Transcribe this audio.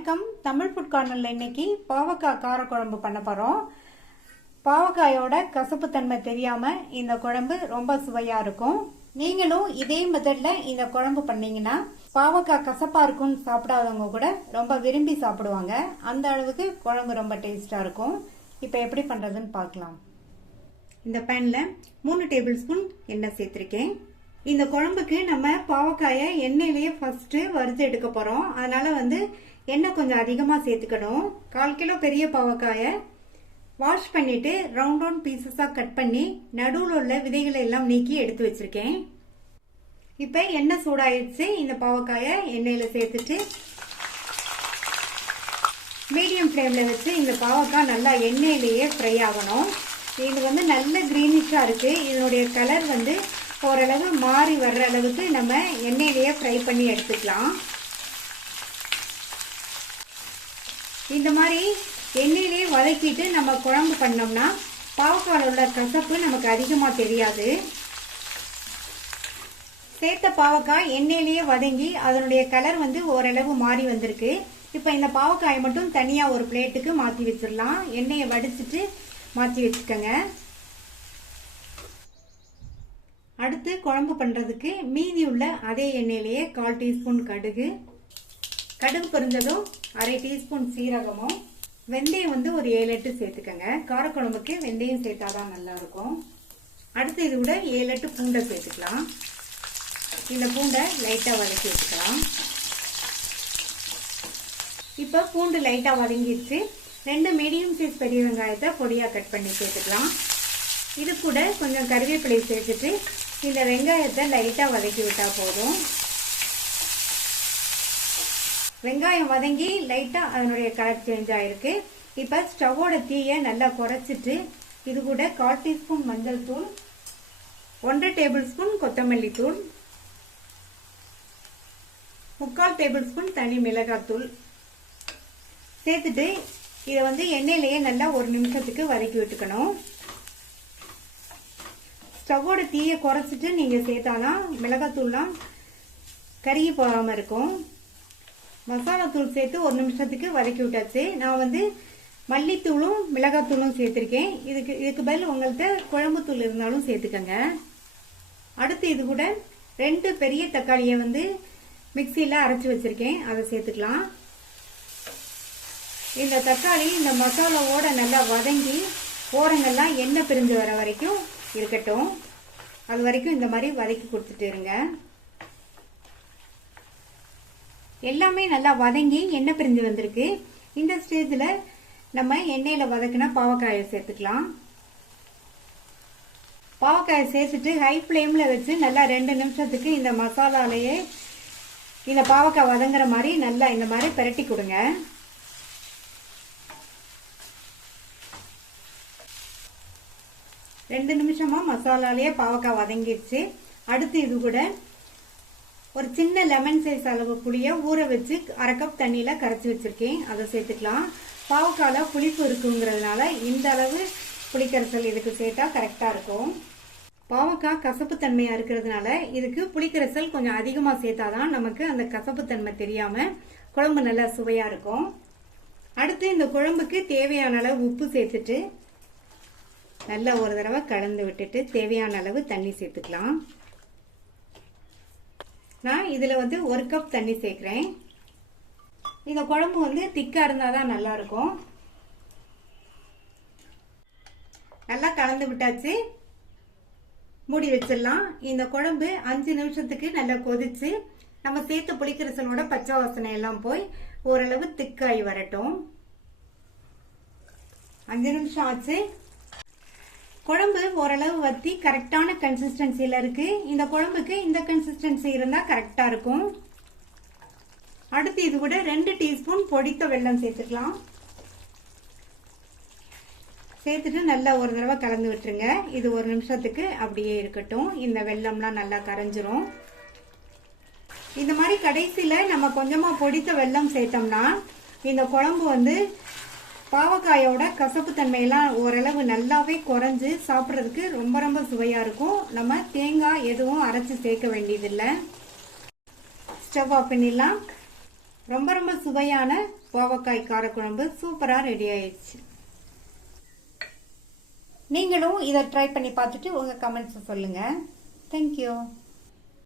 வணக்கம். தமிழ் ஃபுட் கார்னர்ல இன்னைக்கு பாவக்காய் கார குழம்பு பண்ண போறோம். பாவக்காயோட கசப்பு தன்மை தெரியாம இந்த குழம்பு ரொம்ப சுவையா இருக்கும். நீங்களும் இதே மெத்தட்ல இந்த குழம்பு பண்ணீங்கன்னா பாவக்காய் கசப்பா இருக்கும்னு சாப்பிடாதவங்க கூட ரொம்ப விரும்பி சாப்பிடுவாங்க. அந்த அளவுக்கு குழம்பு ரொம்ப டேஸ்டா இருக்கும். இப்போ எப்படி பண்றதுன்னு பார்க்கலாம். இந்த பேன்ல 3 டேபிள் ஸ்பூன் எண்ணெய் சேர்த்திருக்கேன். இந்த குழம்புக்கு நம்ம பாவக்காயை எண்ணெயிலேயே ஃபர்ஸ்ட் வறுத்து எடுக்க போறோம். அதனால எண்ணெய் கொஞ்சம் அதிகமா சேர்த்துக்கணும். 1/4 கிலோ பெரிய பாவக்காயை வாஷ் பண்ணிட்டு ரவுண்ட் பீசஸா கட் பண்ணி நடுவில் உள்ள விதைகளை எல்லாம் நீக்கி எடுத்து வச்சிருக்கேன். இப்ப எண்ணெய் சூடாயிடுச்சு. இந்த பாவக்காயை எண்ணெயில சேர்த்துட்டு மீடியம் ஃப்ளேம்ல வச்சு இந்த பாவக்காய் நல்லா எண்ணெயிலேயே ஃப்ரை ஆகணும். இது நல்ல கிரீனிஷா இருக்கு. இதனுடைய கலர் ஓரளவு மாறி வர்ற அளவுக்கு நம்ம எண்ணெயிலேயே ஃப்ரை பண்ணி எடுத்துக்கலாம். இந்த மாதிரி எண்ணெயிலேயே வதக்கிட்டு நம்ம குழம்பு பண்ணோம்னா பாவக்காயில் உள்ள கசப்பு நமக்கு அதிகமாக தெரியாது. சேர்த்த பாவக்காய் எண்ணெயிலேயே வதங்கி அதனுடைய கலர் ஓரளவு மாறி வந்திருக்கு. இப்போ இந்த பாவக்காயை மட்டும் தனியாக ஒரு பிளேட்டுக்கு மாற்றி வச்சிடலாம். எண்ணெயை வடிச்சிட்டு மாற்றி வச்சுக்கோங்க. அடுத்து குழம்பு பண்றதுக்கு மீதி உள்ள அதே எண்ணெயிலேயே 1/4 டீஸ்பூன் கடுகு பொரிஞ்சதும் 1/2 டீஸ்பூன் சீரகமும் வெந்தயம் ஒரு 7-8 சேர்த்துக்கங்க. காரக்குழம்புக்கு வெந்தயம் சேர்த்தாதான் நல்லா இருக்கும். அடுத்து இது கூட 7-8 பூண்டை சேர்த்துக்கலாம். இந்த பூண்டை லைட்டா வதக்கி வச்சுக்கலாம். இப்ப பூண்டு லைட்டா வதங்கிடுச்சு. 2 மீடியம் சைஸ் பெரிய வெங்காயத்தை பொடியா கட் பண்ணி சேர்த்துக்கலாம். இது கூட கொஞ்சம் கருவேப்பிலை சேர்த்துட்டு இந்த வெங்காயத்தை லைட்டா வதக்கி விட்டா போதும். வெங்காயம் வதங்கி லைட்டா அதனுடைய கலர் சேஞ்ச் ஆயிருக்கு. இப்ப ஸ்டவோட தீயை நல்லா குறைச்சிட்டு இது கூட 1/4 டீஸ்பூன் மஞ்சள் தூள், 1/2 டேபிள் ஸ்பூன் கொத்தமல்லி தூள், 3/4 டேபிள் ஸ்பூன் தனி மிளகாய் தூள் சேர்த்துட்டு இதை எண்ணெயிலேயே நல்லா 1 நிமிஷத்துக்கு வதக்கி விட்டுக்கணும். ஸ்டவோட தீயை குறைச்சிட்டு நீங்க சேர்த்தாதான் மிளகாத்தூள்லாம் கருகி போகாம இருக்கும். மசாலா தூள் சேர்த்து 1 நிமிஷத்துக்கு வதக்கி விட்டாச்சு. நான் மல்லித்தூளும் மிளகாத்தூளும் சேர்த்திருக்கேன். இதுக்கு பதில் உங்கள்கிட்ட குழம்பு தூள் இருந்தாலும் சேர்த்துக்கங்க. அடுத்து இது கூட 2 பெரிய தக்காளியை மிக்சியில அரைச்சு வச்சிருக்கேன். அதை சேர்த்துக்கலாம். இந்த தக்காளி இந்த மசாலாவோட நல்லா வதங்கி ஓரங்கள்லாம் எண்ணெய் பிரிஞ்சு வர வரைக்கும் இருக்கட்டும். அது வரைக்கும் இந்த மாதிரி வதக்கி கொடுத்துட்டு இருங்க. எல்லாமே நல்லா வதங்கி எண்ணெய் பிரிஞ்சு வந்திருக்கு. இந்த ஸ்டேஜ்ல நம்ம எண்ணெயில வதக்கினா பாவக்காயை சேர்த்துக்கலாம். பாவக்காயை சேர்த்துட்டு ஹை ஃப்ளேம்ல வச்சு நல்லா 2 நிமிஷத்துக்கு இந்த மசாலாலேயே இந்த பாவக்காய் வதங்குற மாதிரி நல்லா இந்த மாதிரி பிரட்டி கொடுங்க. ரெண்டு நிமிஷமா மசாலாலேயே பாவக்காய் வதங்கிடுச்சு. அடுத்து இது கூட ஒரு சின்ன லெமன் சைஸ் அளவு புளியை ஊற வச்சு 1/2 கப் தண்ணியில கரைச்சி வச்சிருக்கேன். அதை சேர்த்துக்கலாம். பாவக்காயில புளிப்பு இருக்குங்கிறதுனால இந்த அளவு புளிக்கரைசல் இதுக்கு சேர்த்தா கரெக்டா இருக்கும். பாவக்காய் கசப்பு தன்மையா இருக்கிறதுனால இதுக்கு புளிக்கரைசல் கொஞ்சம் அதிகமா சேர்த்தாதான் நமக்கு அந்த கசப்பு தன்மை தெரியாம குழம்பு நல்லா சுவையா இருக்கும். அடுத்து இந்த குழம்புக்கு தேவையான அளவு உப்பு சேர்த்துட்டு நல்லா ஒரு தடவை கலந்து விட்டுட்டு தேவையான அளவு தண்ணி சேர்த்துக்கலாம். நான் இதுல 1 கப் தண்ணி சேர்க்கிறேன். இந்த குழம்பு திக்கா இருந்தாதான் நல்லா இருக்கும். நல்லா கலந்து விட்டாச்சு. மூடி வச்சிடலாம். இந்த குழம்பு 5 நிமிஷத்துக்கு நல்லா கொதிச்சு நம்ம சேர்த்து புளிக்கரைசலோட பச்சை வாசனை எல்லாம் போய் ஓரளவு திக்காய் வரட்டும். 5 நிமிஷம் ஆச்சு. குழம்பு ஓரளவு வத்தி கரெக்டான கன்சிஸ்டன்சில இருக்கு. இந்த குழம்புக்கு இந்த கன்சிஸ்டன்சி இருந்தா கரெக்டா இருக்கும். அடுத்து இது கூட 2 டீஸ்பூன் பொடித்த வெல்லம் சேர்த்துக்கலாம். சேர்த்துட்டு நல்லா ஒரு தடவை கலந்து விட்டுருங்க. இது 1 நிமிஷத்துக்கு அப்படியே இருக்கட்டும். இந்த வெல்லம்லாம் நல்லா கரைஞ்சிரும். இந்த மாதிரி கடைசியில நம்ம கொஞ்சமா பொடித்த வெல்லம் சேர்த்தோம்னா இந்த குழம்பு பாவக்காயோட கசப்பு தன்மையெல்லாம் ஓரளவு நல்லாவே குறைஞ்சு சாப்பிட்றதுக்கு ரொம்ப ரொம்ப சுவையா இருக்கும். நம்ம தேங்காய் எதுவும் அரைச்சு சேர்க்க வேண்டியதில்லை. ஸ்டவ் ஆஃப் பண்ணிடலாம். ரொம்ப ரொம்ப சுவையான பாவக்காய் காரக்குழம்பு சூப்பராக ரெடி ஆயிடுச்சு. நீங்களும் இதை ட்ரை பண்ணி பார்த்துட்டு உங்கள் கமெண்ட்ஸை சொல்லுங்கள். தேங்க்யூ.